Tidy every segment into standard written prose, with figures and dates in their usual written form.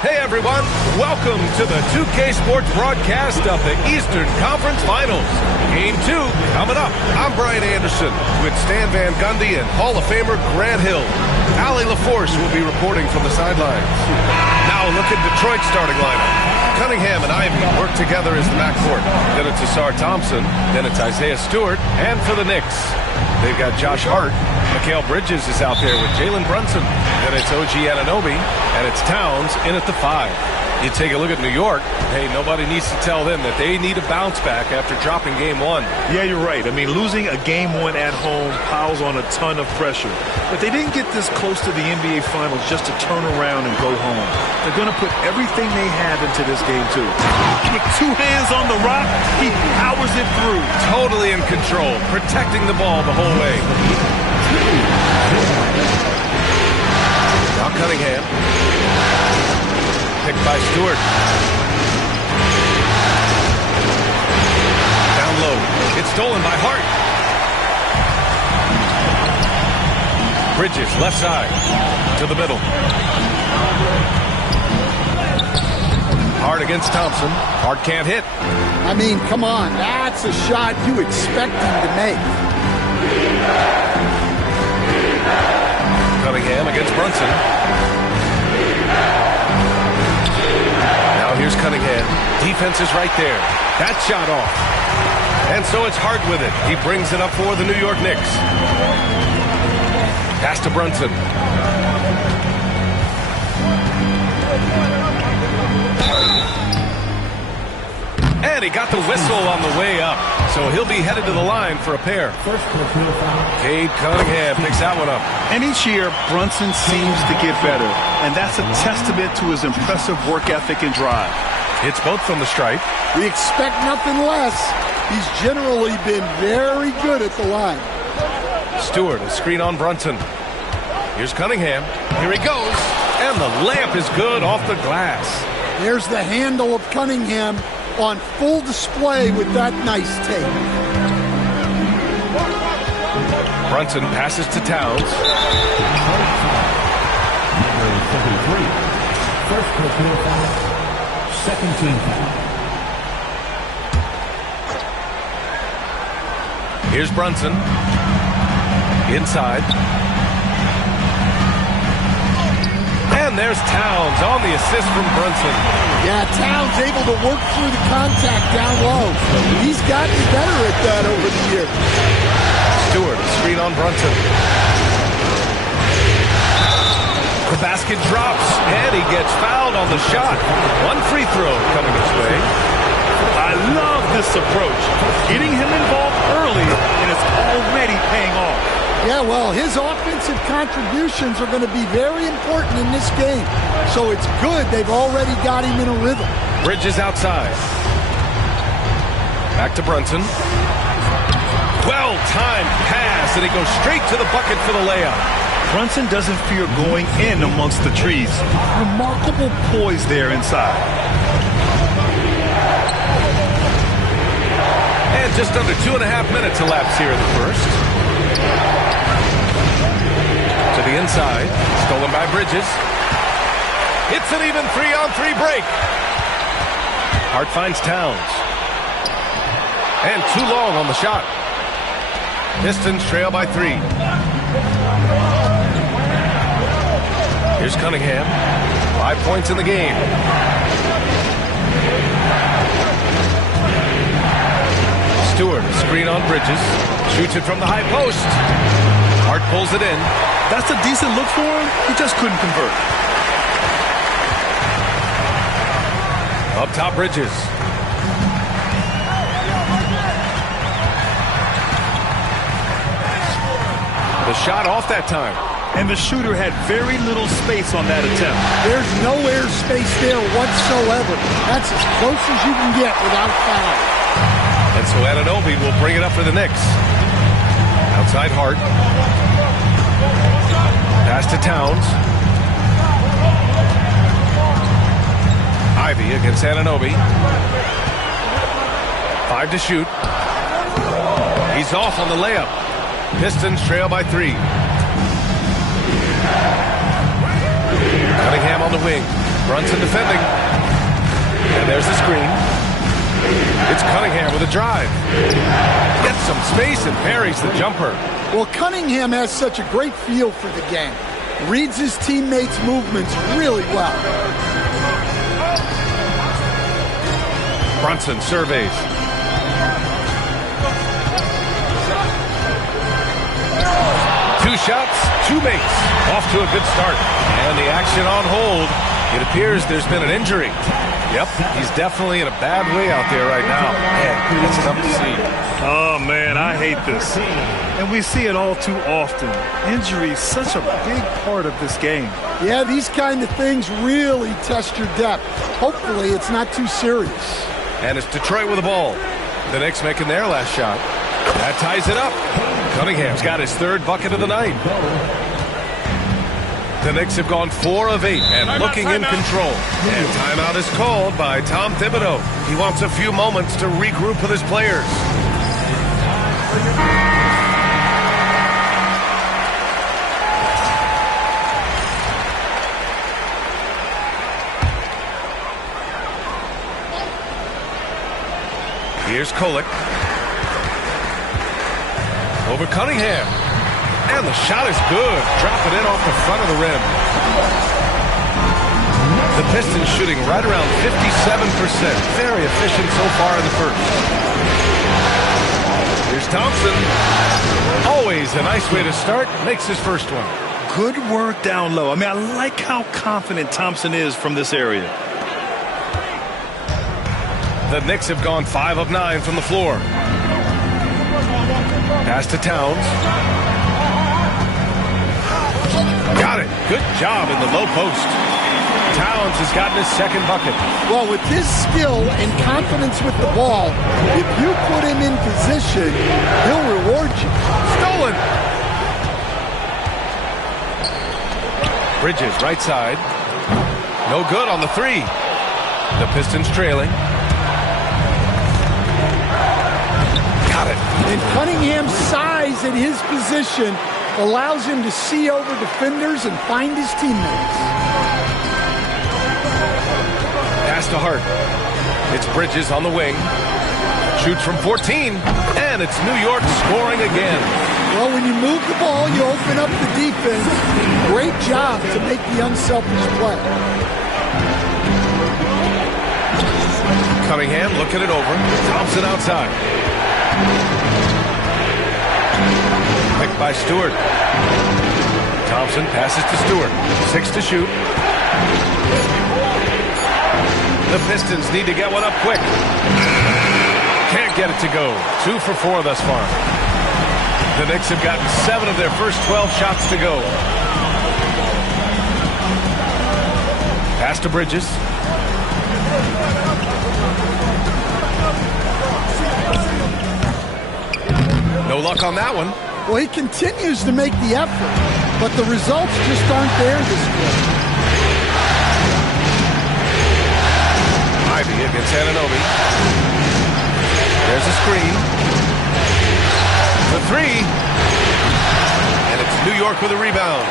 Hey everyone, welcome to the 2K Sports broadcast of the Eastern Conference Finals. Game 2 coming up. I'm Brian Anderson with Stan Van Gundy and Hall of Famer Grant Hill. Allie LaForce will be reporting from the sidelines. Now look at Detroit's starting lineup. Cunningham and Ivy work together as the backcourt. Then it's Asar Thompson, then it's Isaiah Stewart, and for the Knicks, they've got Josh Hart. Mikal Bridges is out there with Jalen Brunson. Then it's OG Anunoby, and it's Towns in at the 5. You take a look at New York. Hey, nobody needs to tell them that they need a bounce back after dropping Game 1. Yeah, you're right. I mean, losing a Game 1 at home piles on a ton of pressure. But they didn't get this close to the NBA Finals just to turn around and go home. They're going to put everything they have into this game, too. With 2 hands on the rock, he powers it through. Totally in control, protecting the ball the whole way. Now Cunningham. Picked by Stewart. Down low. It's stolen by Hart. Bridges, left side. To the middle. Hart against Thompson. Hart can't hit. I mean, come on. That's a shot you expect him to make. Cunningham against Brunson. Now here's Cunningham. Defense is right there. That shot off. And so it's Hart with it. He brings it up for the New York Knicks. Pass to Brunson. And he got the whistle on the way up. So he'll be headed to the line for a pair. Cade Cunningham picks that one up. And each year, Brunson seems to get better. And that's a testament to his impressive work ethic and drive. Hits both from the stripe. We expect nothing less. He's generally been very good at the line. Stewart, a screen on Brunson. Here's Cunningham. Here he goes. And the layup is good off the glass. There's the handle of Cunningham on full display with that nice take. Brunson passes to Towns. First personal foul, second team foul. Here's Brunson. Inside. And there's Towns on the assist from Brunson. Yeah, Towns able to work through the contact down low. He's gotten better at that over the years. Stewart, screen on Brunson. The basket drops, and he gets fouled on the shot. One free throw coming his way. I love this approach. Getting him involved early, and it's already paying off. Yeah, well, his offensive contributions are going to be very important in this game. So it's good they've already got him in a rhythm. Bridges outside. Back to Brunson. Well-timed pass, and he goes straight to the bucket for the layup. Brunson doesn't fear going in amongst the trees. Remarkable poise there inside. And just under 2.5 minutes elapsed here in the first. To the inside, stolen by Bridges. It's an even 3-on-3 break. Hart finds Towns. And too long on the shot. Pistons trail by 3. Here's Cunningham. 5 points in the game. Stewart, screen on Bridges. Shoots it from the high post. Hart pulls it in. That's a decent look for him. He just couldn't convert. Up top, Bridges. The shot off that time. And the shooter had very little space on that attempt. There's no air space there whatsoever. That's as close as you can get without foul. And so Anunoby will bring it up for the Knicks. Outside Hart. Pass to Towns. Ivy against Anunoby. 5 to shoot. He's off on the layup. Pistons trail by 3. Cunningham on the wing. Brunson defending. And there's the screen. It's Cunningham with a drive. Gets some space and parries the jumper. Well, Cunningham has such a great feel for the game. Reads his teammates' movements really well. Brunson surveys. Two shots, two makes. Off to a good start. And the action on hold. It appears there's been an injury. Yep, he's definitely in a bad way out there right now. Man, it's tough to see. Oh, man, I hate this. And we see it all too often. Injury is such a big part of this game. Yeah, these kind of things really test your depth. Hopefully it's not too serious. And it's Detroit with the ball. The Knicks making their last shot. That ties it up. Cunningham's got his third bucket of the night. The Knicks have gone 4 of 8 and looking in control. And timeout is called by Tom Thibodeau. He wants a few moments to regroup with his players. Here's Kolek. Over Cunningham. And the shot is good. Drop it in off the front of the rim. The Pistons shooting right around 57%. Very efficient so far in the first. Here's Thompson. Always a nice way to start. Makes his first one. Good work down low. I mean, I like how confident Thompson is from this area. The Knicks have gone 5 of 9 from the floor. Pass to Towns. Got it. Good job in the low post. Towns has gotten his second bucket. Well, with his skill and confidence with the ball, if you put him in position, he'll reward you. Stolen. Bridges, right side. No good on the 3. The Pistons trailing. Got it. And Cunningham's size at his position allows him to see over defenders and find his teammates. Pass to Hart. It's Bridges on the wing. Shoots from 14. And it's New York scoring again. Well, when you move the ball, you open up the defense. Great job to make the unselfish play. Cunningham looking it over. Thompson outside. Picked by Stewart. Thompson passes to Stewart. 6 to shoot. The Pistons need to get one up quick. Can't get it to go. 2 for 4 thus far. The Knicks have gotten 7 of their first 12 shots to go. Pass to Bridges. No luck on that one. Well, he continues to make the effort, but the results just aren't there this quarter. Ivy against Anunoby. There's a screen. The 3. And it's New York with a rebound.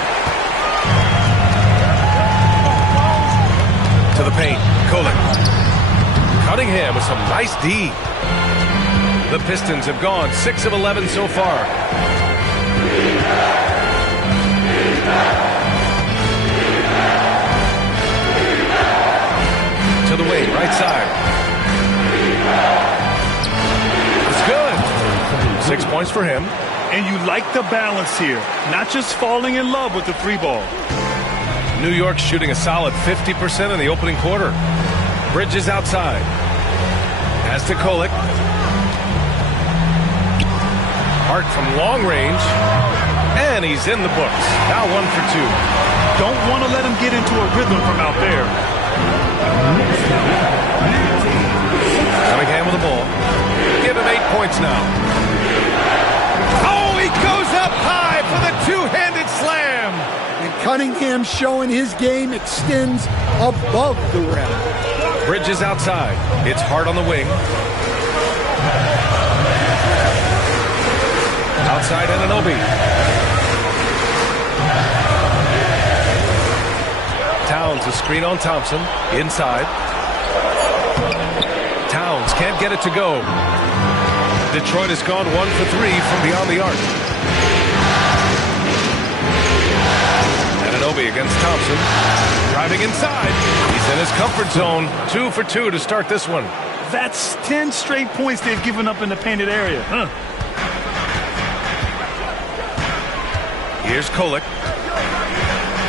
To the paint. Kolek. Cunningham with some nice D. The Pistons have gone 6 of 11 so far. To the wing, right side. It's good. 6 points for him. And you like the balance here. Not just falling in love with the 3 ball. New York shooting a solid 50% in the opening quarter. Bridges outside. Pass to Kolek. Hart from long range. And he's in the books. Now 1 for 2. Don't want to let him get into a rhythm from out there. Cunningham with the ball. Give him 8 points now. Oh, he goes up high for the two-handed slam. And Cunningham showing his game extends above the rim. Bridges outside. It's Hart on the wing. Outside Anunoby. Towns, a screen on Thompson. Inside. Towns can't get it to go. Detroit has gone 1 for 3 from beyond the arc. Anunoby against Thompson. Driving inside. He's in his comfort zone. 2 for 2 to start this one. That's 10 straight points they've given up in the painted area. Here's Kolek.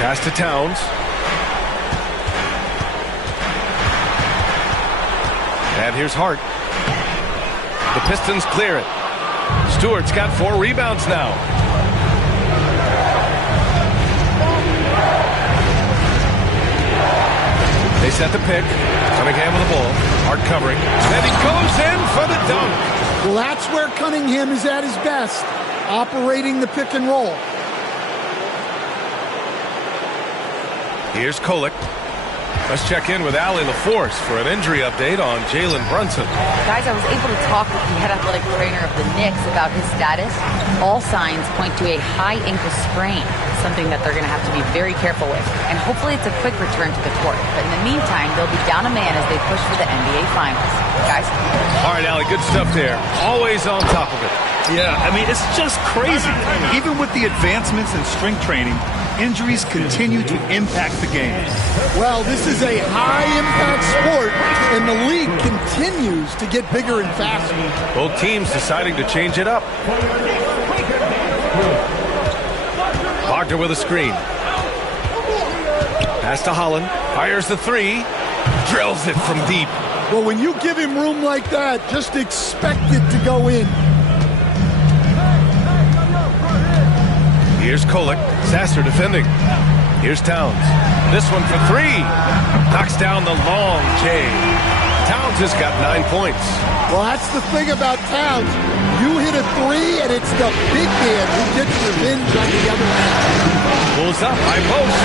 Pass to Towns. And here's Hart. The Pistons clear it. Stewart's got 4 rebounds now. They set the pick. Cunningham with the ball. Hart covering. And he goes in for the dunk. Well, that's where Cunningham is at his best, operating the pick and roll. Here's Kolek. Let's check in with Allie LaForce for an injury update on Jalen Brunson. Guys, I was able to talk with the head athletic trainer of the Knicks about his status. All signs point to a high ankle sprain, something that they're going to have to be very careful with. And hopefully it's a quick return to the court. But in the meantime, they'll be down a man as they push for the NBA Finals. Guys? All right, Allie, good stuff there. Always on top of it. Yeah, I mean, it's just crazy. Even with the advancements in strength training, injuries continue to impact the game. Well, this is a high-impact sport, and the league continues to get bigger and faster. Both teams deciding to change it up. Wagner with a screen. Pass to Holland. Fires the 3. Drills it from deep. Well, when you give him room like that, just expect it to go in. Here's Kolek. Sasser defending. Here's Towns. This one for 3. Knocks down the long J. Towns has got 9 points. Well, that's the thing about Towns. You hit a 3, and it's the big man who gets revenge on the other end. Pulls up, high post.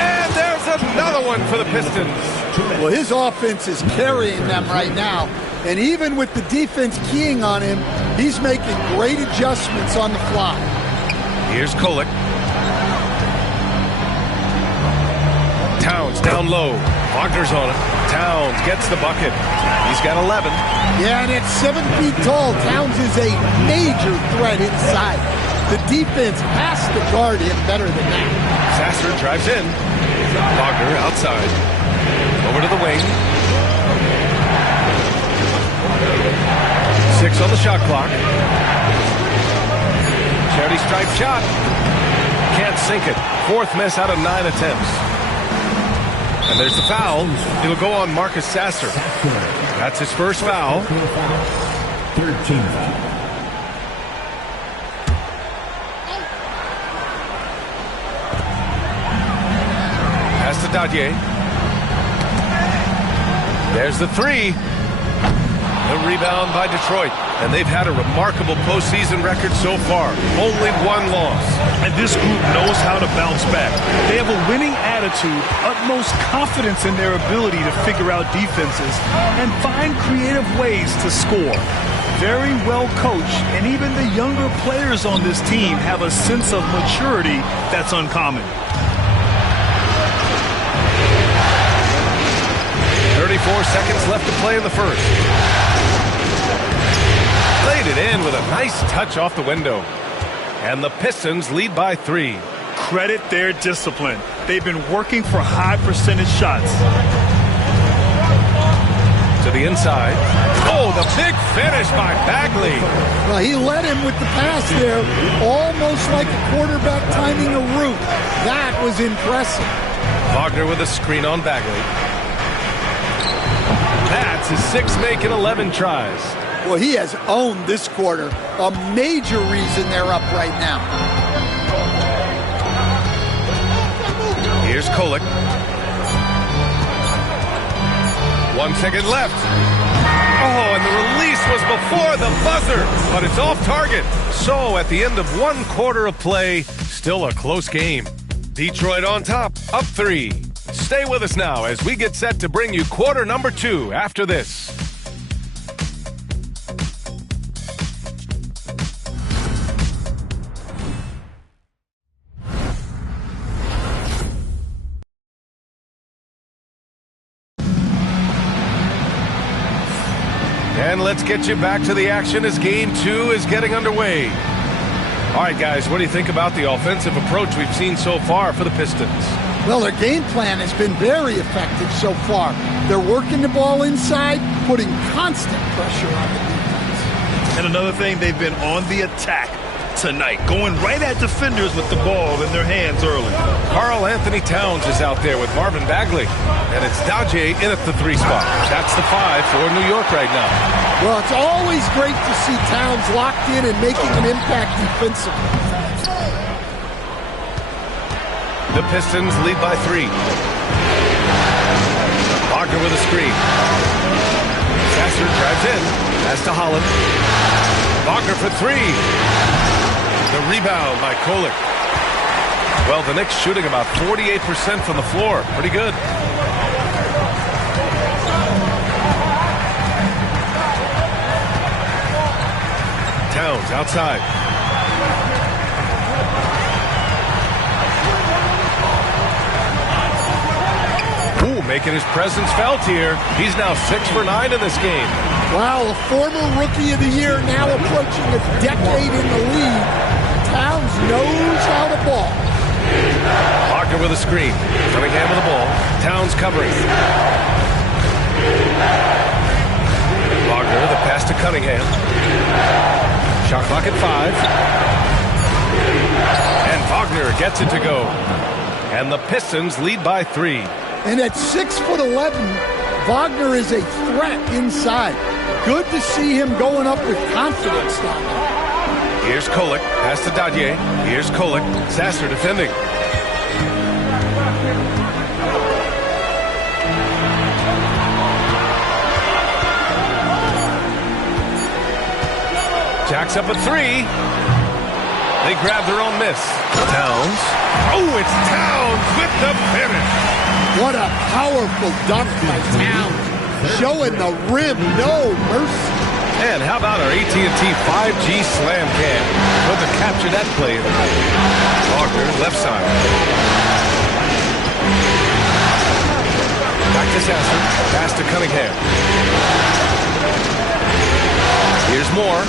And there's another one for the Pistons. Well, his offense is carrying them right now. And even with the defense keying on him, he's making great adjustments on the fly. Here's Kolek. Towns down low. Wagner's on it. Towns gets the bucket. He's got 11. Yeah, and at 7 feet tall, Towns is a major threat inside. The defense has to guard him better than that. Sasser drives in. Wagner outside. Over to the wing. 6 on the shot clock. Charity stripe shot. Can't sink it. 4th miss out of 9 attempts. And there's the foul. It'll go on Marcus Sasser. That's his first foul. 13 foul. Pass to Dadier. There's the 3. The rebound by Detroit. And they've had a remarkable postseason record so far. Only 1 loss. And this group knows how to bounce back. They have a winning attitude, utmost confidence in their ability to figure out defenses, and find creative ways to score. Very well coached, and even the younger players on this team have a sense of maturity that's uncommon. 34 seconds left to play in the first. Played it in with a nice touch off the window. And the Pistons lead by 3. Credit their discipline. They've been working for high percentage shots. To the inside. Oh, the big finish by Bagley. Well, he led him with the pass there, almost like a quarterback timing a route. That was impressive. Wagner with a screen on Bagley. That's his 6th make in 11 tries. Well, he has owned this quarter. A major reason they're up right now. Here's Kolek. 1 second left. Oh, and the release was before the buzzer, but it's off target. So at the end of 1 quarter of play, still a close game. Detroit on top, up 3. Stay with us now as we get set to bring you quarter number 2 after this. And let's get you back to the action as Game 2 is getting underway. All right, guys, what do you think about the offensive approach we've seen so far for the Pistons? Well, their game plan has been very effective so far. They're working the ball inside, putting constant pressure on the defense. And another thing, they've been on the attack tonight, going right at defenders with the ball in their hands early. Karl Anthony Towns is out there with Marvin Bagley, and it's Daje in at the 3 spot. That's the 5 for New York right now. Well, it's always great to see Towns locked in and making an impact defensively. The Pistons lead by 3. Wagner with a screen. Sasser drives in. Pass to Holland. Wagner for 3. The rebound by Kolek. Well, the Knicks shooting about 48% from the floor. Pretty good. Towns outside. Making his presence felt here. He's now 6 for 9 in this game. Wow, a former Rookie of the Year now approaching a decade in the league. Towns knows how to ball. Wagner with a screen. Cunningham with the ball. Towns covering. Wagner, the pass to Cunningham. Shot clock at 5. And Wagner gets it to go. And the Pistons lead by 3. And at 6'11", Wagner is a threat inside. Good to see him going up with confidence now. Here's Kolek. Pass to Daje. Here's Kolek. Sasser defending. Jacks up a 3. They grab their own miss. Towns. Oh, it's Towns with the finish. What a powerful dunk by Towns. Showing the rim, no mercy. And how about our AT&T 5G Slam Cam? Going to capture that play. Wagner, left side. Back to Sasser. Pass to Cunningham. Here's Moore.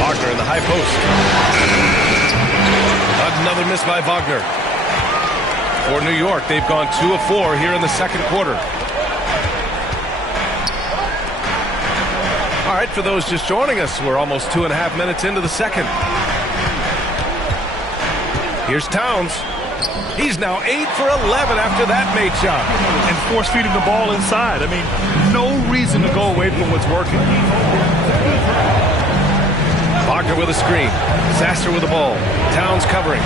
Wagner in the high post. Another miss by Wagner. For New York, they've gone 2 of 4 here in the second quarter. All right, for those just joining us, we're almost 2.5 minutes into the second. Here's Towns. He's now 8 for 11 after that made shot. And force-feeding the ball inside. I mean, no reason to go away from what's working. Wagner with a screen. Sasser with the ball. Towns covering.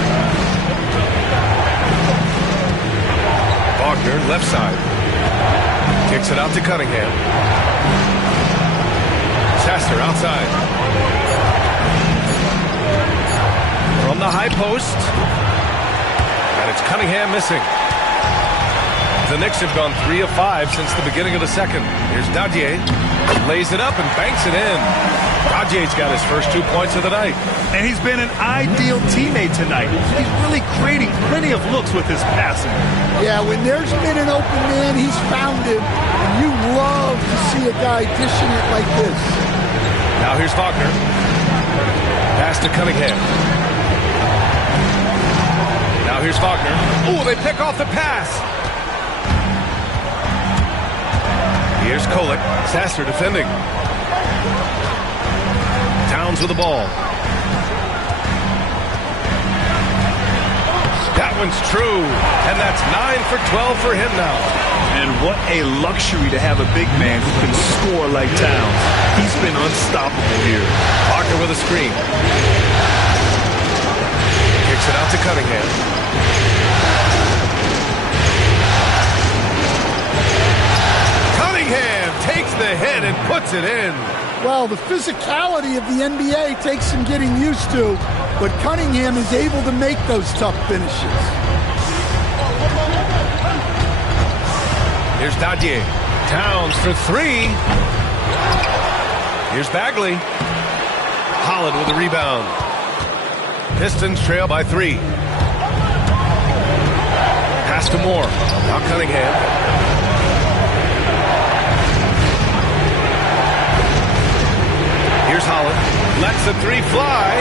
Wagner, left side. Kicks it out to Cunningham. Sasser outside. From the high post. And it's Cunningham missing. The Knicks have gone 3 of 5 since the beginning of the second. Here's Daje. Lays it up and banks it in. Daje's got his first 2 points of the night. And he's been an ideal teammate tonight. He's really creating plenty of looks with his passing. Yeah, when there's been an open man, he's found him. And you love to see a guy dishing it like this. Now here's Wagner. Pass to Cunningham. Now here's Wagner. Oh, they pick off the pass. Here's Kolek. Sasser defending. Towns with the ball. That one's true. And that's 9 for 12 for him now. And what a luxury to have a big man who can score like Towns. He's been unstoppable here. Wagner with a screen. Kicks it out to Cunningham. Cunningham takes the hit and puts it in. Well, the physicality of the NBA takes some getting used to, but Cunningham is able to make those tough finishes. Here's Daje. Towns for 3. Here's Bagley. Holland with the rebound. Pistons trail by 3. Pass to Moore. Now Cunningham. Here's Holland. Lets the three fly.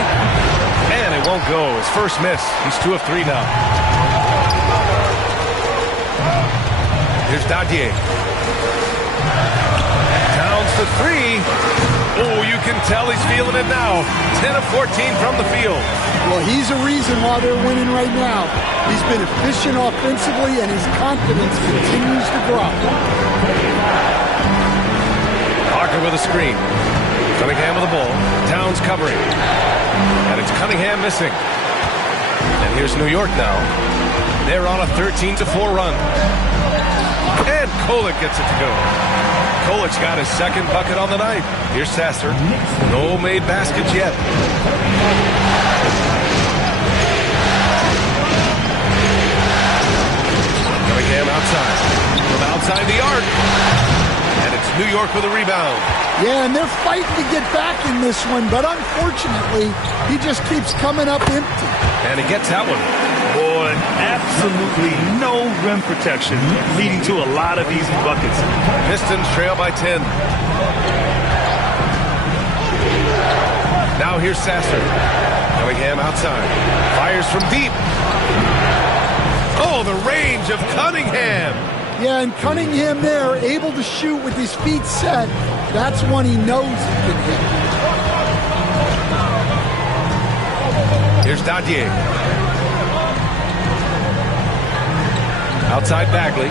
And it won't go. His first miss. He's 2 of 3 now. Here's Dadier. Towns to 3. Oh, you can tell he's feeling it now. 10 of 14 from the field. Well, he's a reason why they're winning right now. He's been efficient offensively, and his confidence continues to grow. Parker with a screen. Cunningham with the ball. Towns covering. And it's Cunningham missing. And here's New York now. They're on a 13-4 run. And Kolek gets it to go. Kolek's got his second bucket on the night. Here's Sasser. No made baskets yet. Cunningham outside. From outside the arc. And it's New York with a rebound. Yeah, and they're fighting to get back in this one, but unfortunately, he just keeps coming up empty. And he gets that one. Boy, absolutely no rim protection, leading to a lot of easy buckets. Pistons trail by 10. Now here's Sasser. Cunningham outside. Fires from deep. Oh, the range of Cunningham. Yeah, and Cunningham there, able to shoot with his feet set. That's one he knows he can hit. Here's Dadier. Outside Bagley.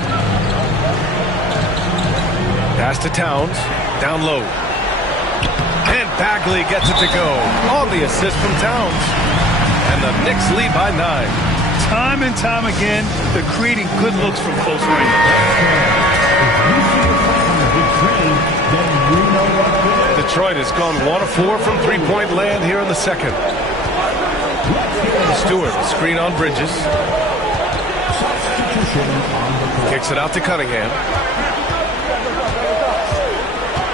Pass to Towns. Down low. And Bagley gets it to go. On the assist from Towns. And the Knicks lead by 9. Time and time again, they're creating good looks from close range. Detroit has gone 1 of 4 from three-point land here in the second. Stewart, screen on Bridges. Kicks it out to Cunningham.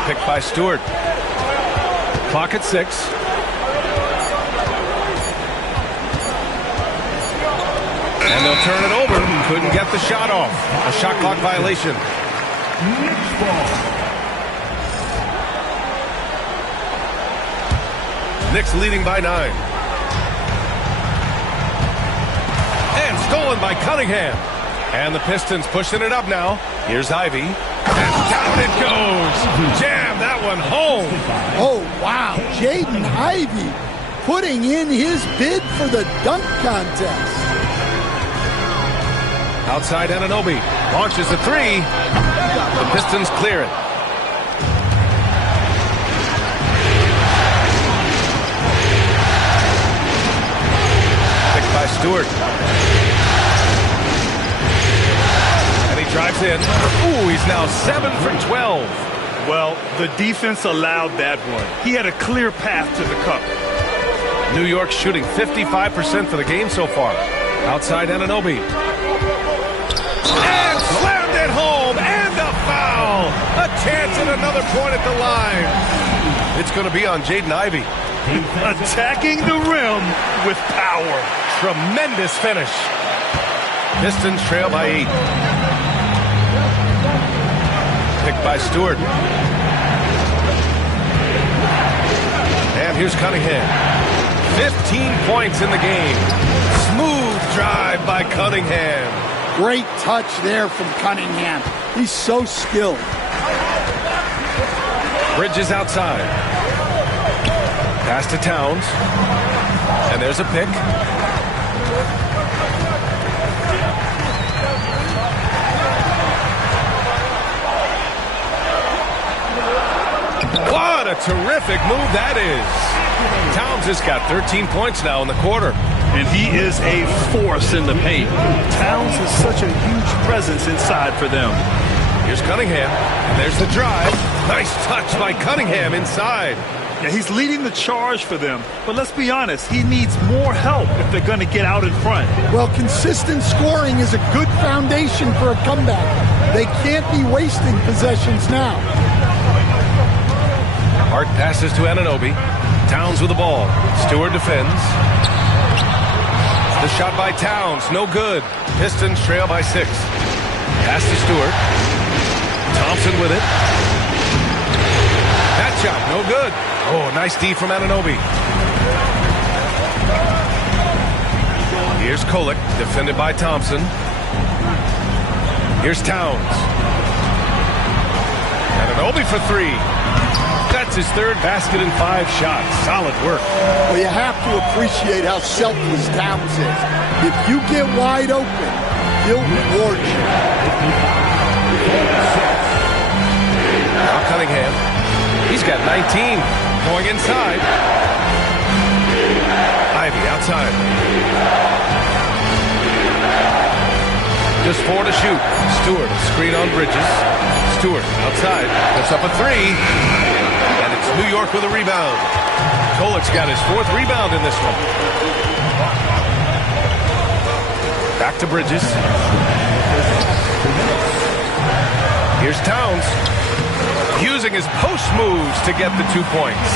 Picked by Stewart. Clock at 6. And they'll turn it over. Couldn't get the shot off. A shot clock violation. Knicks leading by 9. And stolen by Cunningham. And the Pistons pushing it up now. Here's Ivy. And down it goes. Jam that one home. Oh, wow. Jaden Ivey putting in his bid for the dunk contest. Outside Anunoby. Launches a 3. The Pistons clear it. Picked by Stewart. And he drives in. Ooh, he's now 7 for 12. Well, the defense allowed that one. He had a clear path to the cup. New York shooting 55% for the game so far. Outside Anunoby. And slammed it home. And a foul. A chance at another point at the line. It's going to be on Jaden Ivey. Attacking the rim with power. Tremendous finish. Pistons trail by 8. Picked by Stewart. And here's Cunningham. 15 points in the game. Smooth drive by Cunningham. Great touch there from Cunningham. He's so skilled. Bridges outside. Pass to Towns. And there's a pick. What a terrific move that is. Towns has got 13 points now in the quarter. And he is a force in the paint. Towns is such a huge presence inside for them. Here's Cunningham. And there's the drive. Nice touch by Cunningham inside. Yeah, he's leading the charge for them. But let's be honest, he needs more help if they're going to get out in front. Well, consistent scoring is a good foundation for a comeback. They can't be wasting possessions now. Hart passes to Anunoby. Towns with the ball. Stewart defends. The shot by Towns, no good. Pistons trail by 6. Pass to Stewart. Thompson with it. That shot, no good. Oh, nice D from Anunoby. Here's Kolek, defended by Thompson. Here's Towns. Anunoby for three. That's his third basket in 5 shots. Solid work. Well, you have to appreciate how selfless Towns is. If you get wide open, he'll reward you. Now Cunningham. He's got 19. Going inside. Ivy outside. Just 4 to shoot. Stewart, screen on Bridges. Stewart outside. Puts up a 3. And it's New York with a rebound. Kolek's got his 4th rebound in this one. Back to Bridges. Here's Towns. Using his post moves to get the 2 points.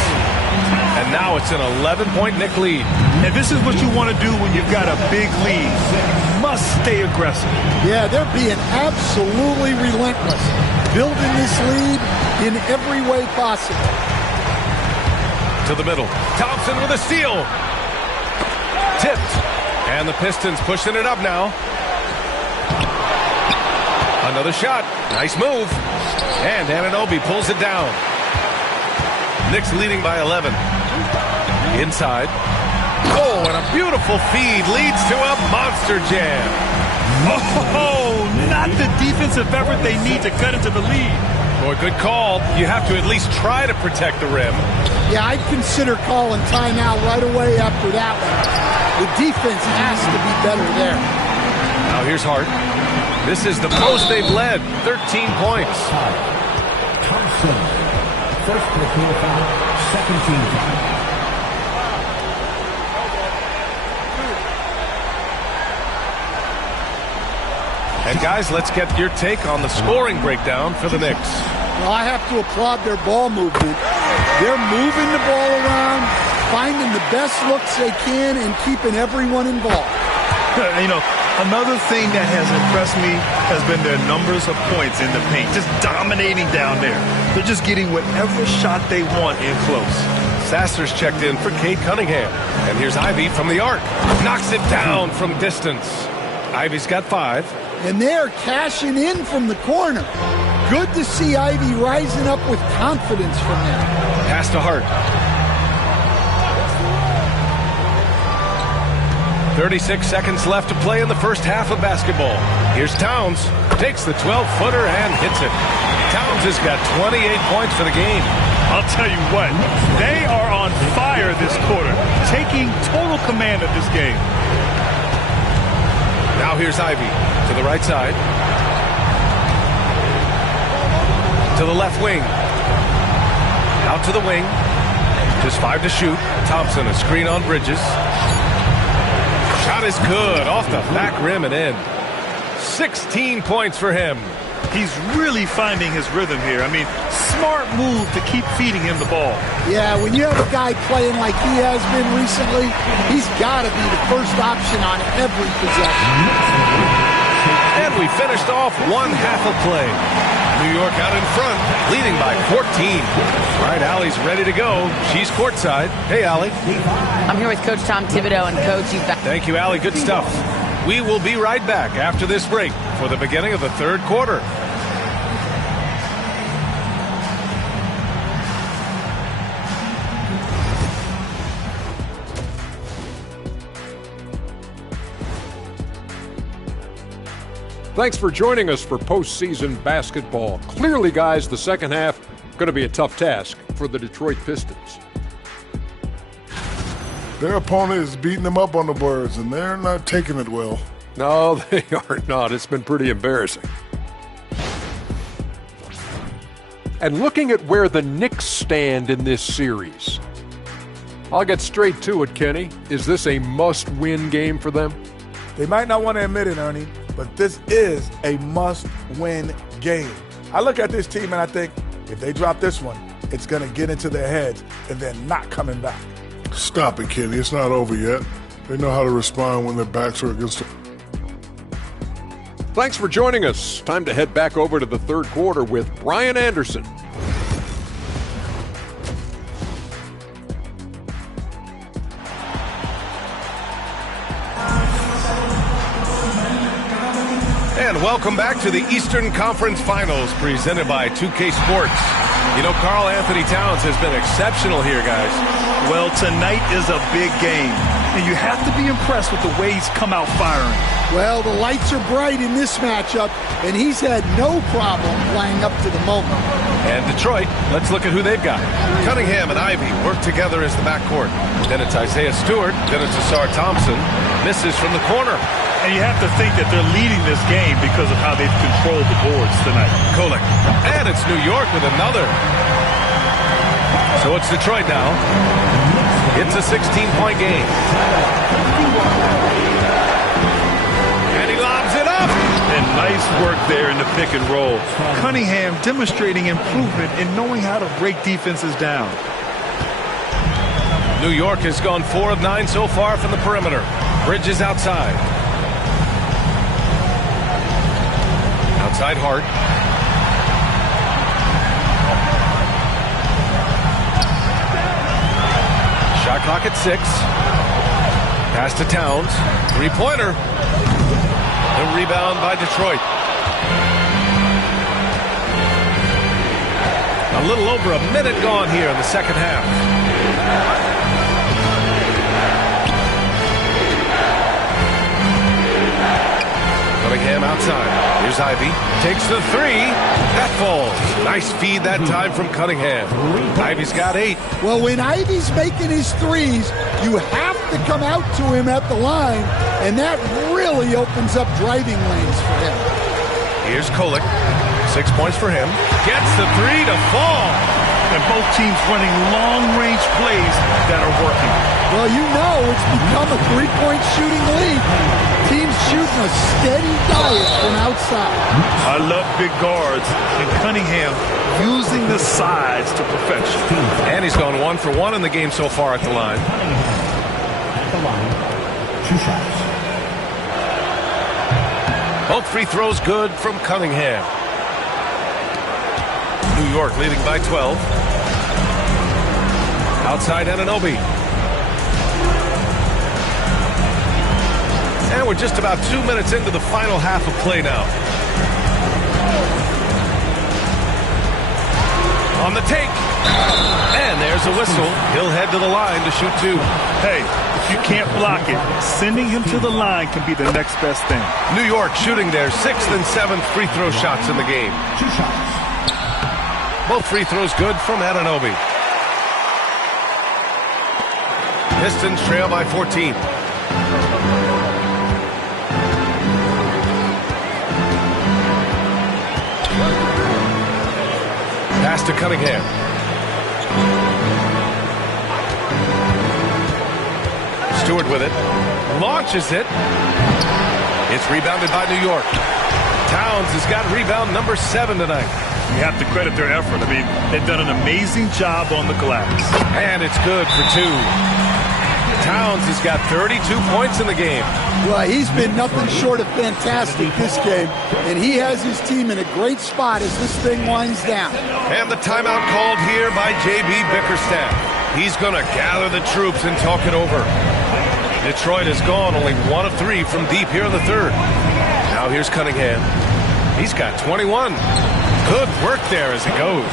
And now it's an 11-point Knick lead. And this is what you want to do when you've got a big lead. You must stay aggressive. Yeah, they're being absolutely relentless. Building this lead in every way possible. To the middle. Thompson with a steal. Tipped. And the Pistons pushing it up now. Another shot. Nice move. And Anunoby pulls it down. Knicks leading by 11. Inside. Oh, and a beautiful feed leads to a monster jam. Oh, not the defensive effort they need to cut into the lead. Boy, good call. You have to at least try to protect the rim. Yeah, I'd consider calling timeout right away after that one. The defense has to be better there. Now here's Hart. This is the most they've led. 13 points. Thompson. First personal foul, second team foul. And guys, let's get your take on the scoring breakdown for the Knicks. Well, I have to applaud their ball movement. They're moving the ball around, finding the best looks they can, and keeping everyone involved. You know, another thing that has impressed me has been their numbers of points in the paint, just dominating down there. They're just getting whatever shot they want in close. Sasser's checked in for Cade Cunningham. And here's Ivy from the arc. Knocks it down from distance. Ivy's got 5. And they're cashing in from the corner. Good to see Ivy rising up with confidence from there. Pass to Hart. 36 seconds left to play in the first half of basketball. Here's Towns. Takes the 12-footer and hits it. Towns has got 28 points for the game. I'll tell you what, they are on fire this quarter, taking total command of this game. Now here's Ivy to the right side. To the left wing. Out to the wing. Just 5 to shoot. Thompson, a screen on Bridges. Shot is good. Off the back rim and in. 16 points for him. He's really finding his rhythm here. I mean, smart move to keep feeding him the ball. Yeah, when you have a guy playing like he has been recently, he's got to be the first option on every possession. And we finished off one half of play. New York out in front, leading by 14. All right, Allie's ready to go. She's courtside. Hey, Allie. I'm here with Coach Tom Thibodeau, and Coach, you've got... Thank you, Allie. Good stuff. We will be right back after this break for the beginning of the third quarter. Thanks for joining us for postseason basketball. Clearly, guys, the second half going to be a tough task for the Detroit Pistons. Their opponent is beating them up on the boards, and they're not taking it well. No, they are not. It's been pretty embarrassing. And looking at where the Knicks stand in this series, I'll get straight to it, Kenny. Is this a must-win game for them? They might not want to admit it, Ernie, but this is a must-win game. I look at this team and I think if they drop this one, it's going to get into their heads and then not coming back. Stop it, Kenny. It's not over yet. They know how to respond when their backs are against them. Thanks for joining us. Time to head back over to the third quarter with Brian Anderson. And welcome back to the Eastern Conference Finals presented by 2K Sports. You know, Karl Anthony Towns has been exceptional here, guys. Well, tonight is a big game, and you have to be impressed with the way he's come out firing. Well, the lights are bright in this matchup, and he's had no problem playing up to the moment. And Detroit, let's look at who they've got. Cunningham and Ivy work together as the backcourt. Then it's Isaiah Stewart, then it's Asar Thompson. Misses from the corner. And you have to think that they're leading this game because of how they've controlled the boards tonight. Kolek. And it's New York with another. So it's Detroit now. It's a 16-point game. And he lobs it up. And nice work there in the pick and roll. Cunningham demonstrating improvement in knowing how to break defenses down. New York has gone 4 of 9 so far from the perimeter. Bridges outside. Outside Hart. Shot clock at 6. Pass to Towns. Three-pointer. The rebound by Detroit. A little over a minute gone here in the second half. Cunningham outside. Here's Ivy. Takes the 3. That falls. Nice feed that time from Cunningham. Ivy's got 8. Well, when Ivy's making his threes, you have to come out to him at the line, and that really opens up driving lanes for him. Here's Kolek. 6 points for him. Gets the 3 to fall. And both teams running long-range plays that are working. Well, you know it's become a three-point shooting league. Teams shooting a steady diet from outside. I love big guards, and Cunningham using the sides to perfection. And he's gone 1 for 1 in the game so far at the line. At the line, 2 shots. Both free throws good from Cunningham. New York leading by 12. Outside Anunoby. And we're just about 2 minutes into the final half of play now. On the take. And there's a whistle. He'll head to the line to shoot 2. Hey, if you can't block it, sending him to the line can be the next best thing. New York shooting their 6th and 7th free throw shots in the game. 2 shots. Both free throws good from Anunoby. Pistons trail by 14. Pass to Cunningham. Stewart with it. Launches it. It's rebounded by New York. Towns has got rebound number 7 tonight. You have to credit their effort. I mean, they've done an amazing job on the glass. And it's good for 2. Towns has got 32 points in the game. Well, he's been nothing short of fantastic this game, and he has his team in a great spot as this thing winds down. And the timeout called here by J.B. Bickerstaff. He's going to gather the troops and talk it over. Detroit has gone only 1 of 3 from deep here in the third. Now here's Cunningham. He's got 21. Good work there as it goes.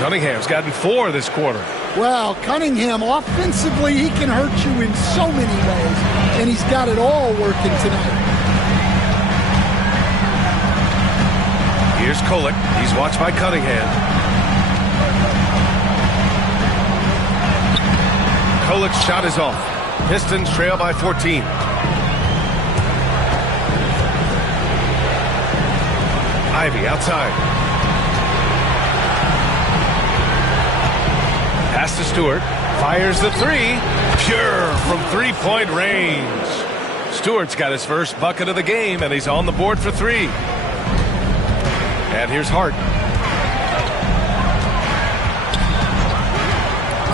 Cunningham's gotten 4 this quarter. Well, Cunningham, offensively, he can hurt you in so many ways, and he's got it all working tonight. Here's Kolek. He's watched by Cunningham. Kolek's shot is off. Pistons trail by 14. Ivy outside. Pass to Stewart. Fires the 3. Pure from 3-point range. Stewart's got his first bucket of the game, and he's on the board for 3. And here's Hart.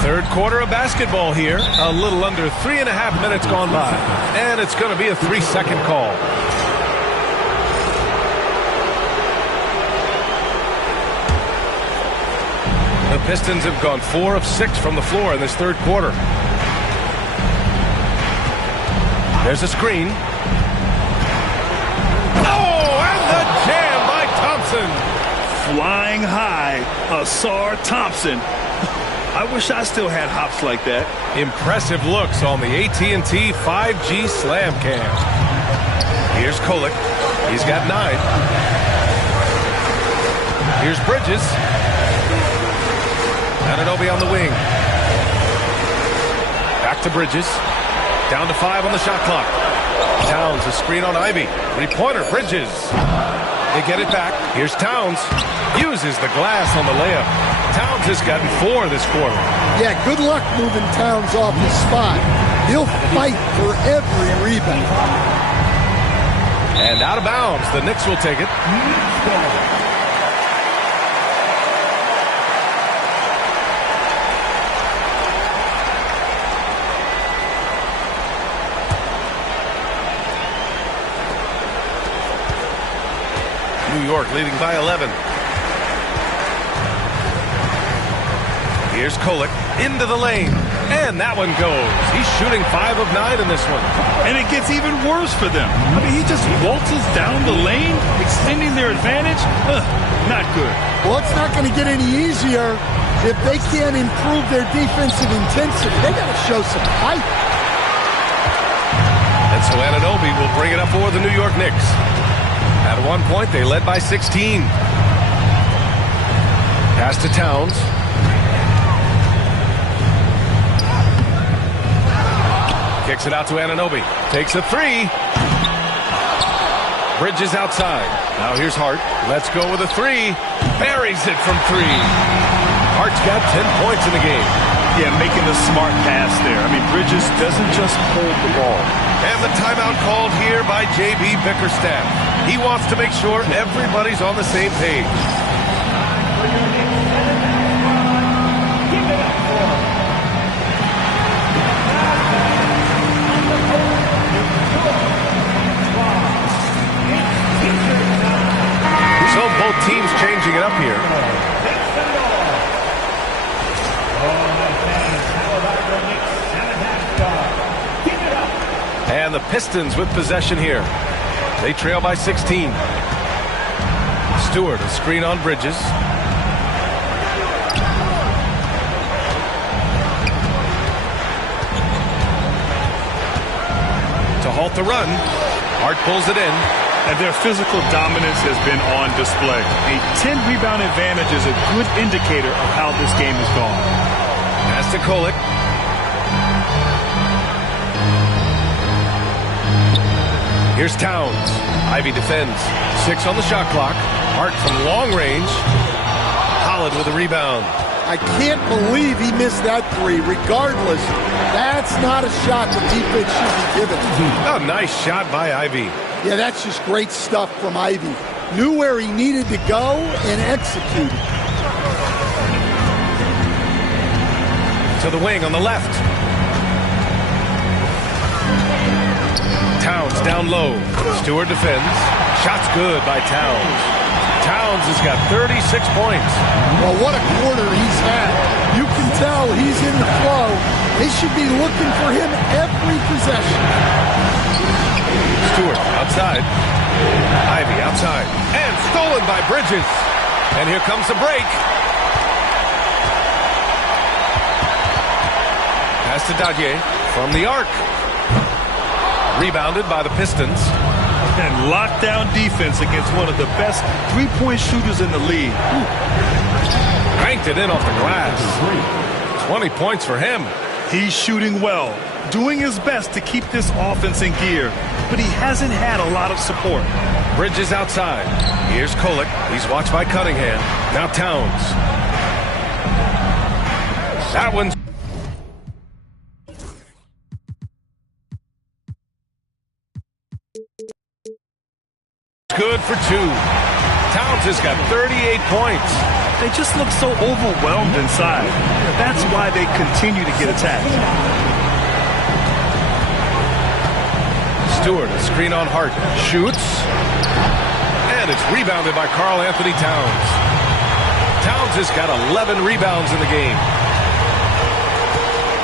Third quarter of basketball here. A little under 3.5 minutes gone by. And it's going to be a 3-second call. The Pistons have gone 4 of 6 from the floor in this third quarter. There's a screen. Oh, flying high, Asar Thompson. I wish I still had hops like that. Impressive looks on the AT&T 5G Slam Cam. Here's Kolek. He's got 9. Here's Bridges. Anunoby on the wing. Back to Bridges. Down to 5 on the shot clock. Towns, a screen on Ivy. 3-pointer, Bridges. They get it back. Here's Towns. Uses the glass on the layup. Towns has gotten 4 this quarter. Yeah, good luck moving Towns off his spot. He'll fight for every rebound. And out of bounds. The Knicks will take it. New York leading by 11. Here's Kolek into the lane. And that one goes. He's shooting 5 of 9 in this one. And it gets even worse for them. I mean, he just waltzes down the lane, extending their advantage. Not good. Well, it's not going to get any easier if they can't improve their defensive intensity. They got to show some fight. And so Anunoby will bring it up for the New York Knicks. At one point, they led by 16. Pass to Towns. Kicks it out to Anunoby. Takes a 3. Bridges outside. Now here's Hart. Let's go with a 3. Buries it from 3. Hart's got 10 points in the game. Yeah, making the smart pass there. I mean, Bridges doesn't just hold the ball. And the timeout called here by J.B. Bickerstaff. He wants to make sure everybody's on the same page. So both teams changing it up here. And the Pistons with possession here. They trail by 16. Stewart, a screen on Bridges. To halt the run. Hart pulls it in. And their physical dominance has been on display. A 10-rebound advantage is a good indicator of how this game has gone. Pass to Kolek. Here's Towns. Ivy defends. 6 on the shot clock. Hart from long range. Pollard with a rebound. I can't believe he missed that 3. Regardless, that's not a shot the defense should be given. Oh, nice shot by Ivy. Yeah, that's just great stuff from Ivy. Knew where he needed to go and executed. To the wing on the left. Towns down low. Stewart defends. Shot's good by Towns. Towns has got 36 points. Well, what a quarter he's had. You can tell he's in the flow. They should be looking for him every possession. Stewart outside. Ivy outside. And stolen by Bridges. And here comes the break. Pass to Dadier from the arc. Rebounded by the Pistons. And lockdown defense against one of the best three-point shooters in the league. Banked it in off the glass. 20 points for him. He's shooting well, doing his best to keep this offense in gear, but he hasn't had a lot of support. Bridges outside. Here's Kolek. He's watched by Cunningham. Now Towns. That one's good for 2. Towns has got 38 points. They just look so overwhelmed inside. That's why they continue to get attacked. Stewart, a screen on Hart. Shoots. And it's rebounded by Karl Anthony Towns. Towns has got 11 rebounds in the game.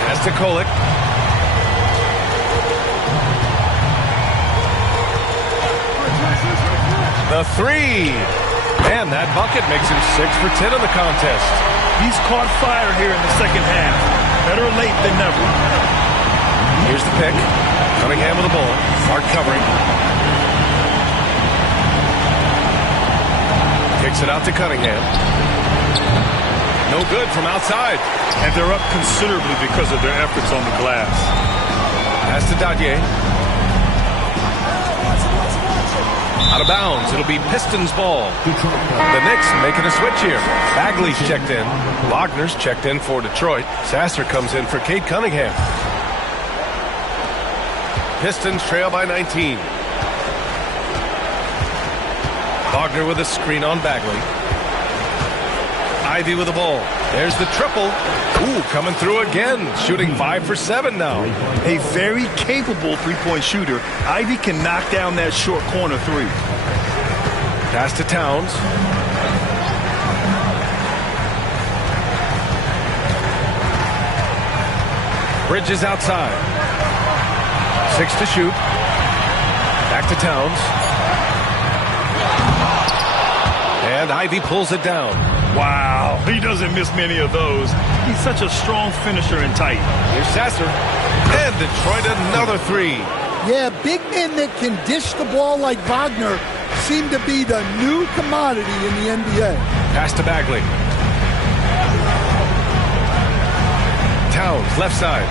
Pass to Kolek. The 3. And that bucket makes him 6 for 10 in the contest. He's caught fire here in the second half. Better late than never. Here's the pick. Cunningham with the ball. Hard covering. Kicks it out to Cunningham. No good from outside. And they're up considerably because of their efforts on the glass. Pass to Dadier. Out of bounds. It'll be Pistons ball. The Knicks making a switch here. Bagley's checked in. Wagner's checked in for Detroit. Sasser comes in for Cade Cunningham. Pistons trail by 19. Wagner with a screen on Bagley. Ivy with the ball. There's the triple. Ooh, coming through again. Shooting 5 for 7 now. A very capable three-point shooter. Ivy can knock down that short corner three. Pass to Towns. Bridges outside. 6 to shoot. Back to Towns. And Ivy pulls it down. Wow, he doesn't miss many of those. He's such a strong finisher and tight. Here's Sasser. And Detroit another 3. Yeah, big men that can dish the ball like Wagner seem to be the new commodity in the NBA. Pass to Bagley. Towns, left side.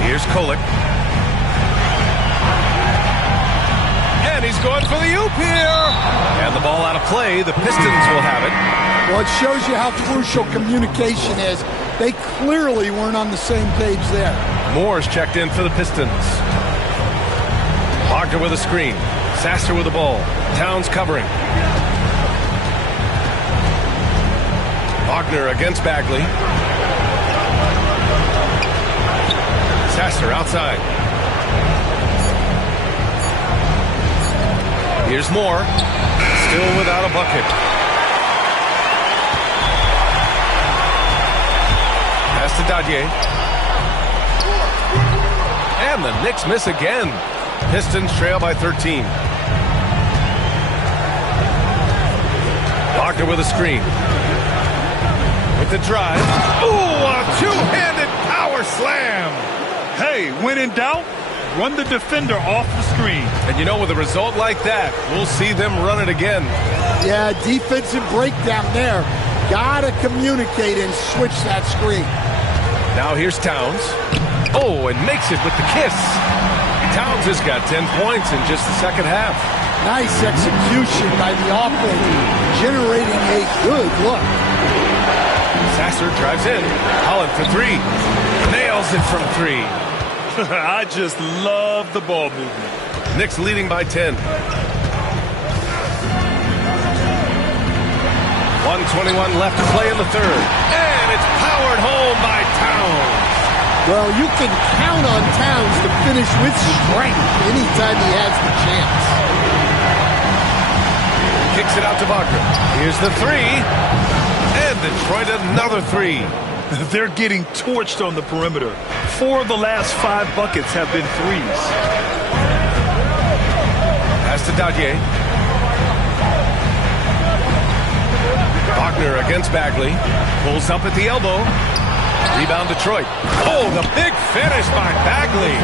Here's Kolek. And he's going for the oop here. And the ball out of play. The Pistons will have it. Well, it shows you how crucial communication is. They clearly weren't on the same page there. Moore's checked in for the Pistons. Wagner with a screen. Sasser with the ball. Towns covering. Wagner against Bagley. Sasser outside. Here's Moore. Still without a bucket. Pass to Dadier. And the Knicks miss again. Pistons trail by 13. Wagner with a screen. With the drive. Ooh, a two-handed power slam. Hey, when in doubt, run the defender off the screen. And you know, with a result like that, we'll see them run it again. Yeah, defensive breakdown there. Gotta communicate and switch that screen. Now here's Towns. Oh, and makes it with the kiss. Towns has got 10 points in just the second half. Nice execution by the offense, generating a good look. Sasser drives in. Holland for 3. Nails it from 3. I just love the ball movement. Knicks leading by 10. 1:21 left to play in the third. And it's powered home by Towns. Well, you can count on Towns to finish with strength anytime he has the chance. Kicks it out to Wagner. Here's the 3. And Detroit another 3. They're getting torched on the perimeter. 4 of the last 5 buckets have been threes. Pass to Dadier. Wagner against Bagley. Pulls up at the elbow. Rebound Detroit. Oh, the big finish by Bagley.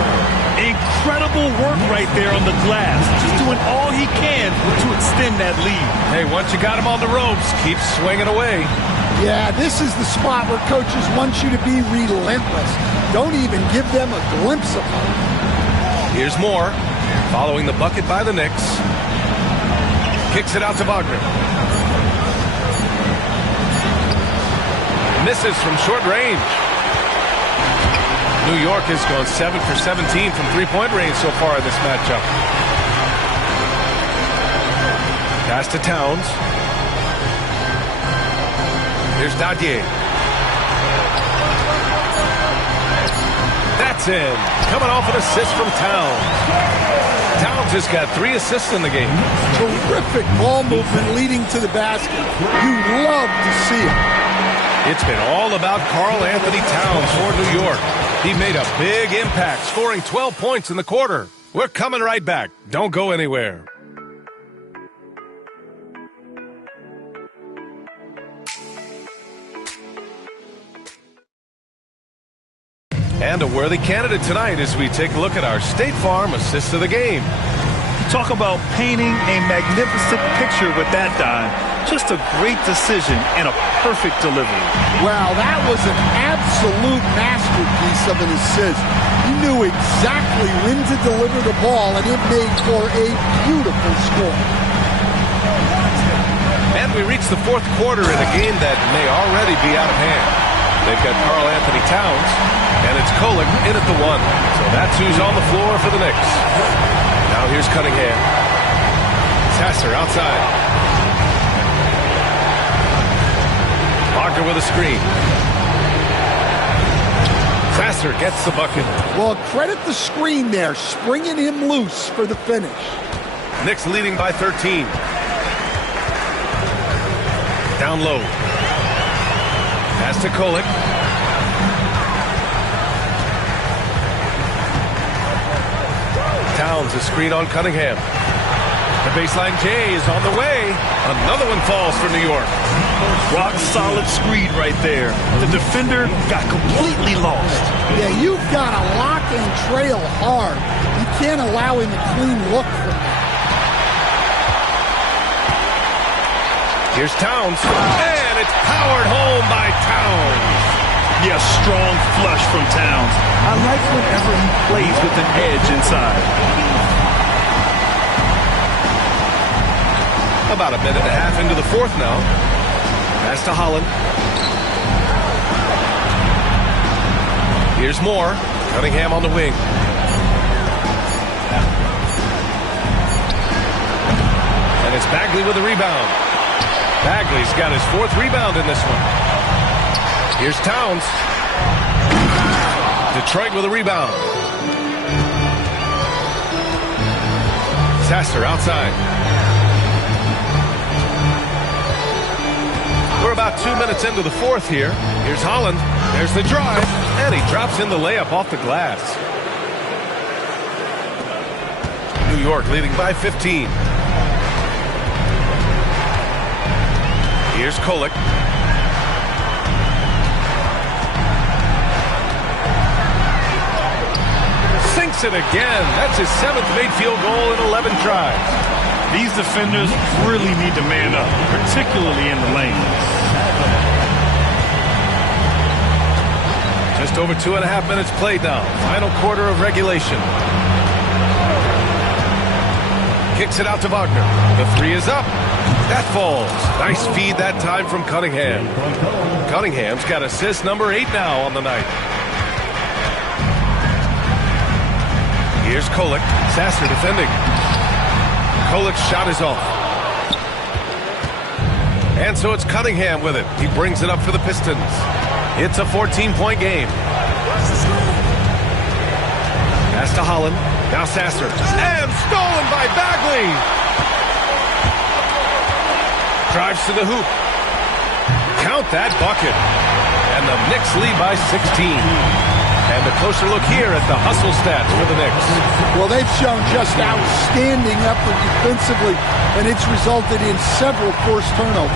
Incredible work right there on the glass. Just doing all he can to extend that lead. Hey, once you got him on the ropes, keep swinging away. Yeah, this is the spot where coaches want you to be relentless. Don't even give them a glimpse of hope. Here's Moore, following the bucket by the Knicks. Kicks it out to Wagner. Misses from short range. New York has gone 7 for 17 from three-point range so far in this matchup. Pass to Towns. Here's Dadier. That's in. Coming off an assist from Towns. Towns has got 3 assists in the game. Terrific ball movement leading to the basket. You love to see it. It's been all about Karl Anthony Towns for New York. He made a big impact, scoring 12 points in the quarter. We're coming right back. Don't go anywhere. And a worthy candidate tonight as we take a look at our State Farm assist of the game. Talk about painting a magnificent picture with that dime. Just a great decision and a perfect delivery. Wow, that was an absolute masterpiece of an assist. He knew exactly when to deliver the ball, and it made for a beautiful score. And we reach the fourth quarter in a game that may already be out of hand. They've got Karl Anthony Towns, and it's Kolek in at the 1. So that's who's on the floor for the Knicks. Now here's Cunningham. Sasser outside. Wagner with a screen. Sasser gets the bucket. Well, credit the screen there, springing him loose for the finish. Knicks leading by 13. Down low. Pass to Kolek. Towns, a screen on Cunningham. The baseline J is on the way. Another one falls for New York. Rock solid screen right there. The defender got completely lost. Yeah, you've got to lock and trail hard. You can't allow him a clean look from that. Here's Towns, and it's powered home by Towns. Yeah, strong flush from Towns. I like whenever he plays with an edge inside. About a minute and a half into the fourth now. Pass to Holland. Here's Moore. Cunningham on the wing. And it's Bagley with a rebound. Bagley's got his 4th rebound in this one. Here's Towns. Detroit with a rebound. Sasser outside. We're about 2 minutes into the fourth here. Here's Holland. There's the drive. And he drops in the layup off the glass. New York leading by 15. Here's Kolek. Sinks it again. That's his 7th made field goal in 11 tries. These defenders really need to man up, particularly in the lane. Just over 2.5 minutes played now. Final quarter of regulation. Kicks it out to Wagner. The 3 is up. That falls. Nice feed that time from Cunningham. Cunningham's got assist number 8 now on the night. Here's Kolek. Sasser defending. Kolek's shot is off. And so it's Cunningham with it. He brings it up for the Pistons. It's a 14-point game. Pass to Holland. Now Sasser. And stolen by Bagley. Drives to the hoop. Count that bucket. And the Knicks lead by 16. And a closer look here at the hustle stats for the Knicks. Well, they've shown just outstanding effort defensively, and it's resulted in several forced turnovers.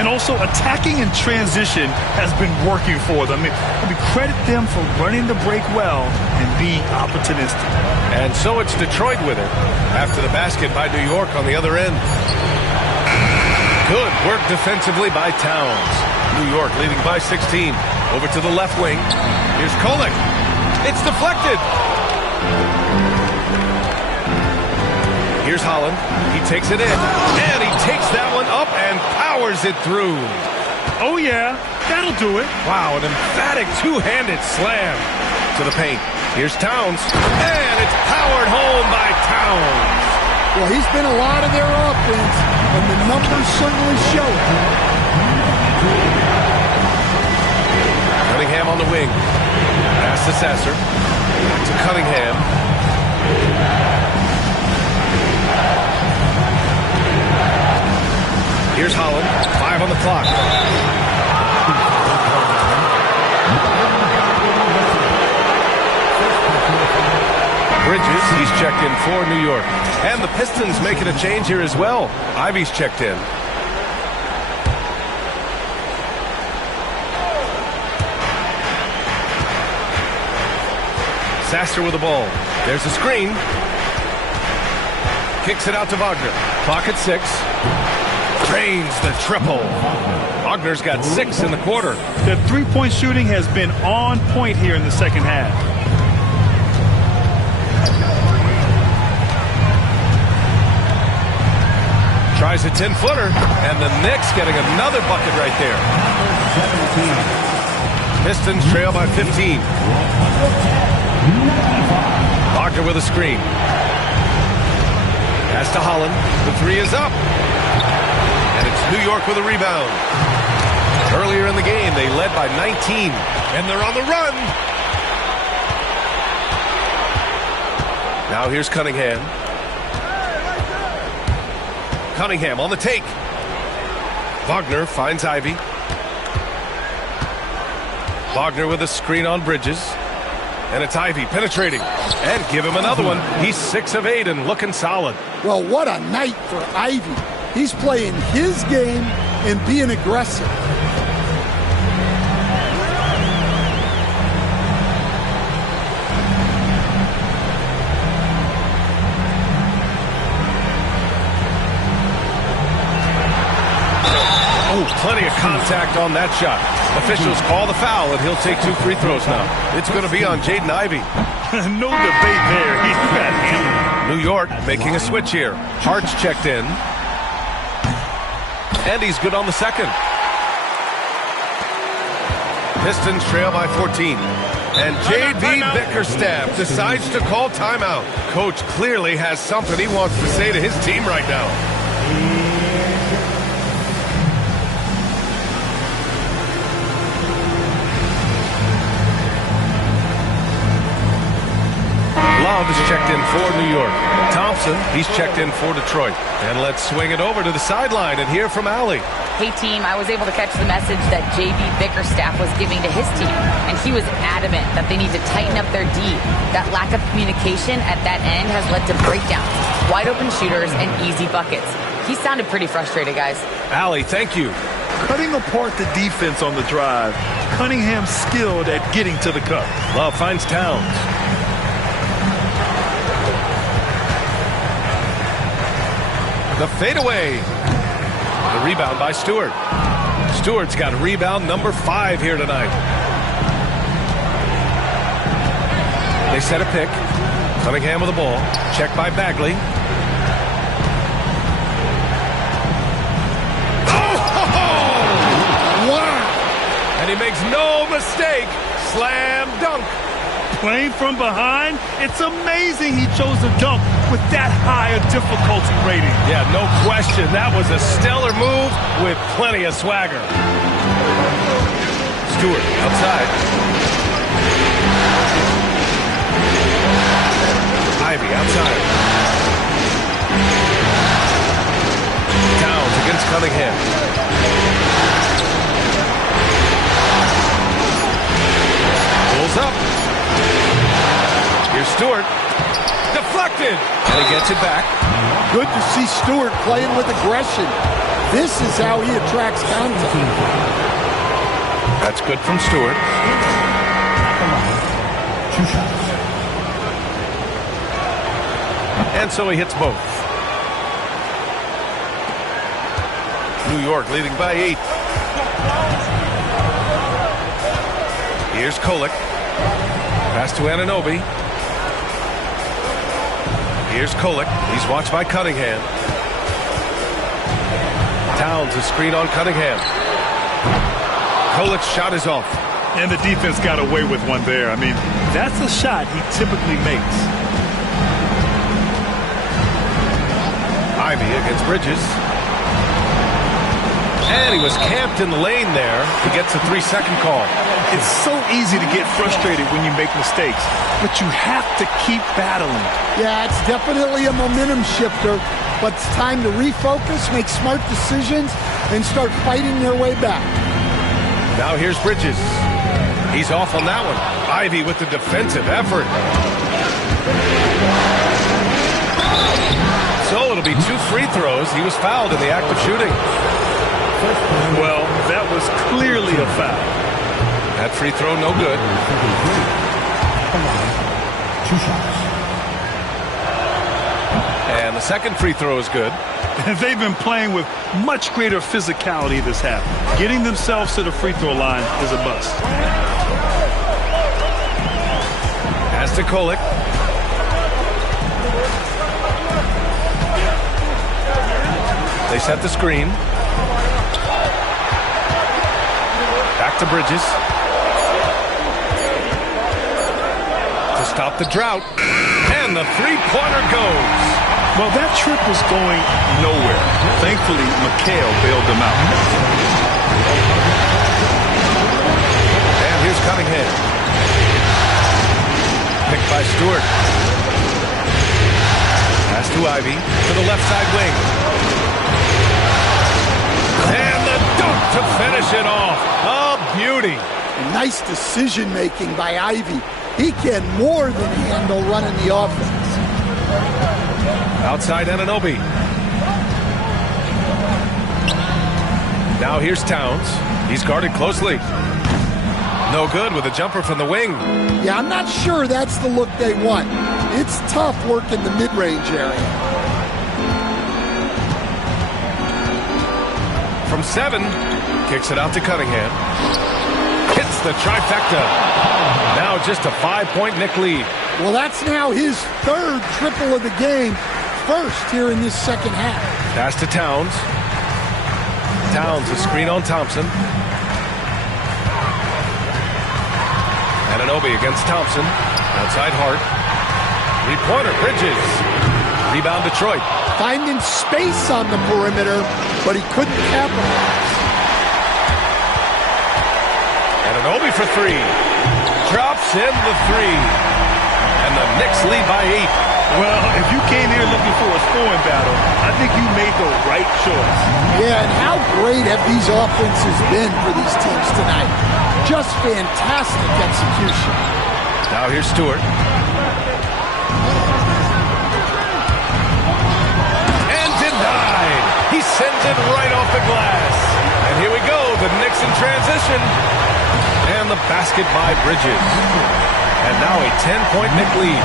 And also attacking in transition has been working for them. I mean, credit them for running the break well and being opportunistic. And so it's Detroit with it after the basket by New York on the other end. Good work defensively by Towns. New York leading by 16. Over to the left wing. Here's Kolek. It's deflected. Here's Holland. He takes it in. And he takes that one up and powers it through. Oh, yeah. That'll do it. Wow, an emphatic two-handed slam to the paint. Here's Towns. And it's powered home by Towns. Well, he's been a lot of their offense, and the numbers certainly show it. Cunningham on the wing. Pass to Sasser. Back to Cunningham. Here's Holland. 5 on the clock. Bridges, he's checked in for New York. And the Pistons making a change here as well. Ivy's checked in. Sasser with the ball. There's a screen. Kicks it out to Wagner. Clock at 6. Drains the triple. Wagner's got 6 in the quarter. The three-point shooting has been on point here in the second half. Tries a 10-footer, and the Knicks getting another bucket right there. Pistons trail by 15. Wagner with a screen. Pass to Holland. The 3 is up. And it's New York with a rebound. Earlier in the game, they led by 19. And they're on the run. Now here's Cunningham. Cunningham on the take. Wagner finds Ivy. Wagner with a screen on Bridges. And it's Ivy penetrating. And give him another one. He's 6 of 8 and looking solid. Well, what a night for Ivy. He's playing his game and being aggressive. Plenty of contact on that shot. Officials call the foul, and he'll take 2 free throws now. It's going to be on Jaden Ivey. No debate there. He's got him. New York making a switch here. Hart's checked in. And he's good on the second. Pistons trail by 14. And J.B. Bickerstaff decides to call timeout. Coach clearly has something he wants to say to his team right now. Love is checked in for New York. Thompson, he's checked in for Detroit. And let's swing it over to the sideline and hear from Allie. Hey, team, I was able to catch the message that J.B. Bickerstaff was giving to his team, and he was adamant that they need to tighten up their D. That lack of communication at that end has led to breakdowns, wide-open shooters, and easy buckets. He sounded pretty frustrated, guys. Allie, thank you. Cutting apart the defense on the drive. Cunningham skilled at getting to the cup. Love finds Towns. The fadeaway. The rebound by Stewart. Stewart's got rebound number 5 here tonight. They set a pick. Cunningham with the ball. Checked by Bagley. Oh! Wow! And he makes no mistake. Slam dunk. Playing from behind, it's amazing he chose a dunk with that high a difficulty rating. Yeah, no question. That was a stellar move with plenty of swagger. Stewart outside. Ivy outside. Towns against Cunningham. Pulls up. Here's Stewart. Deflected. And he gets it back. Good to see Stewart playing with aggression. This is how he attracts contact. That's good from Stewart. Come on. 2 shots. And so he hits both. New York leading by 8. Here's Kolek. Pass to Anunoby. Here's Kolek. He's watched by Cunningham. Towns a screen on Cunningham. Kolek's shot is off. And the defense got away with one there. I mean, that's a shot he typically makes. Ivy against Bridges. And he was camped in the lane there. He gets a 3-second call. It's so easy to get frustrated when you make mistakes, but you have to keep battling. Yeah, it's definitely a momentum shifter, but it's time to refocus, make smart decisions, and start fighting their way back. Now here's Bridges. He's off on that one. Ivy with the defensive effort. So it'll be 2 free throws. He was fouled in the act of shooting. Well, that was clearly a foul. That free throw no good. 2 shots. And the second free throw is good. They've been playing with much greater physicality this half. Getting themselves to the free throw line is a bust. As to Kolek. They set the screen. Back to Bridges. To stop the drought. And the three-pointer goes. Well, that trip was going nowhere. Thankfully, McHale bailed them out. And here's Cunningham. Picked by Stewart. Pass to Ivy to the left side wing. And the dunk to finish it off. A beauty. Nice decision-making by Ivy. He can more than handle running the offense. Outside Anunoby. Now here's Towns. He's guarded closely. No good with a jumper from the wing. Yeah, I'm not sure that's the look they want. It's tough working the mid-range area. From 7, kicks it out to Cunningham. Hits the trifecta. Now just a 5-point Knick lead. Well, that's now his 3rd triple of the game. First here in this second half. Pass to Towns. Towns, a screen on Thompson. Anunoby against Thompson. Outside Hart. Three-pointer, Bridges. Rebound Detroit. Finding space on the perimeter, but he couldn't capitalize. Anunoby for 3. Drops in the 3. And the Knicks lead by 8. Well, if you came here looking for a scoring battle, I think you made the right choice. Yeah, and how great have these offenses been for these teams tonight? Just fantastic execution. Now here's Stewart. And denied. He sends it right off the glass. And here we go, the Knicks in transition. And the basket by Bridges. And now a 10-point Knick lead.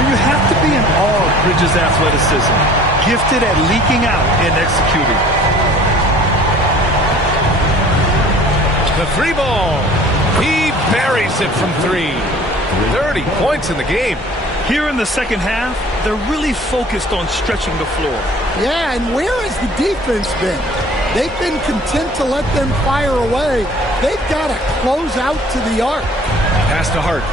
You have to be in awe of Bridges' athleticism. Gifted at leaking out and executing. The 3 ball. He buries it from 3. 30 points in the game. Here in the second half, they're really focused on stretching the floor. Yeah, and where has the defense been? They've been content to let them fire away. They've got to close out to the arc. Pass to Hart.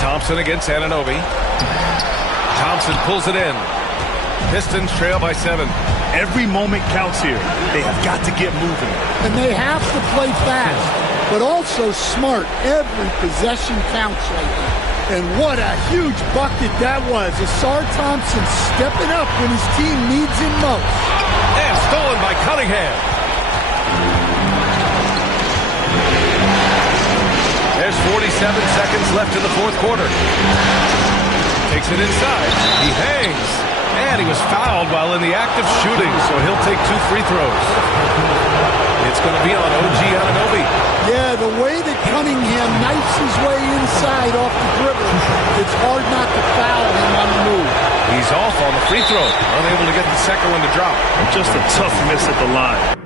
Thompson against Anunoby. Thompson pulls it in. Pistons trail by 7. Every moment counts here. They have got to get moving. And they have to play fast, but also smart. Every possession counts right now. And what a huge bucket that was. Asar Thompson stepping up when his team needs him most. And stolen by Cunningham. There's 47 seconds left in the 4th quarter. Takes it inside. He hangs. And he was fouled while in the act of shooting, so he'll take 2 free throws. It's going to be on OG Anunoby. Yeah, the way that Cunningham knifes his way inside off the dribble, it's hard not to foul him on the move. He's off on the free throw. Unable to get the second one to drop. Just a tough miss at the line.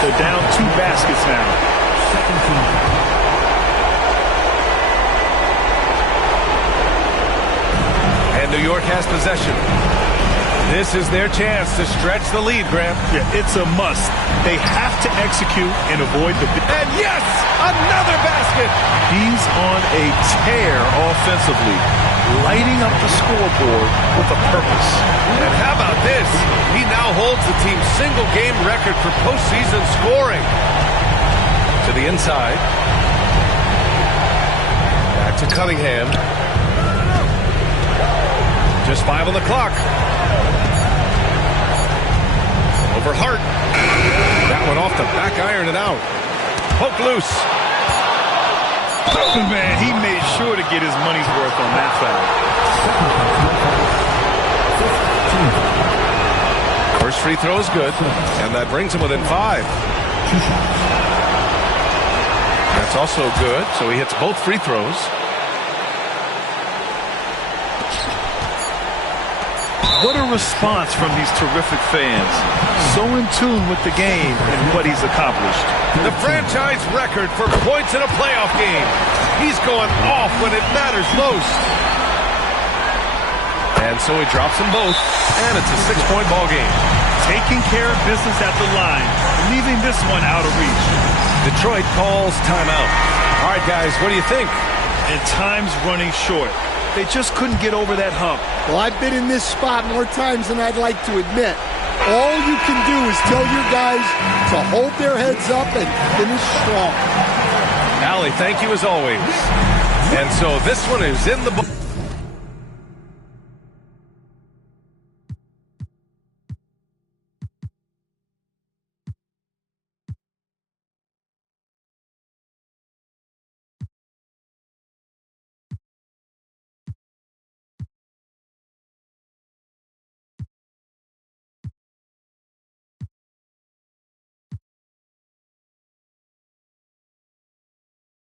They're down 2 baskets now. Second team. And New York has possession. This is their chance to stretch the lead, Graham. Yeah, it's a must. They have to execute and avoid the... And yes, another basket. He's on a tear offensively, lighting up the scoreboard with a purpose. And how about this? He now holds the team's single-game record for postseason scoring. To the inside. Back to Cunningham. Just 5 on the clock. Over Hart. That one off the back iron and out. Poke loose. Man, he made sure to get his money's worth on that foul. First free throw is good, and that brings him within 5. That's also good, so he hits both free throws. What a response from these terrific fans. So in tune with the game and what he's accomplished. The franchise record for points in a playoff game. He's going off when it matters most. And so he drops them both, and it's a 6-point ball game. Taking care of business at the line, leaving this one out of reach. Detroit calls timeout. All right, guys, what do you think? And time's running short. They just couldn't get over that hump. Well, I've been in this spot more times than I'd like to admit. All you can do is tell your guys to hold their heads up and finish strong. Allie, thank you as always. And so this one is in the book.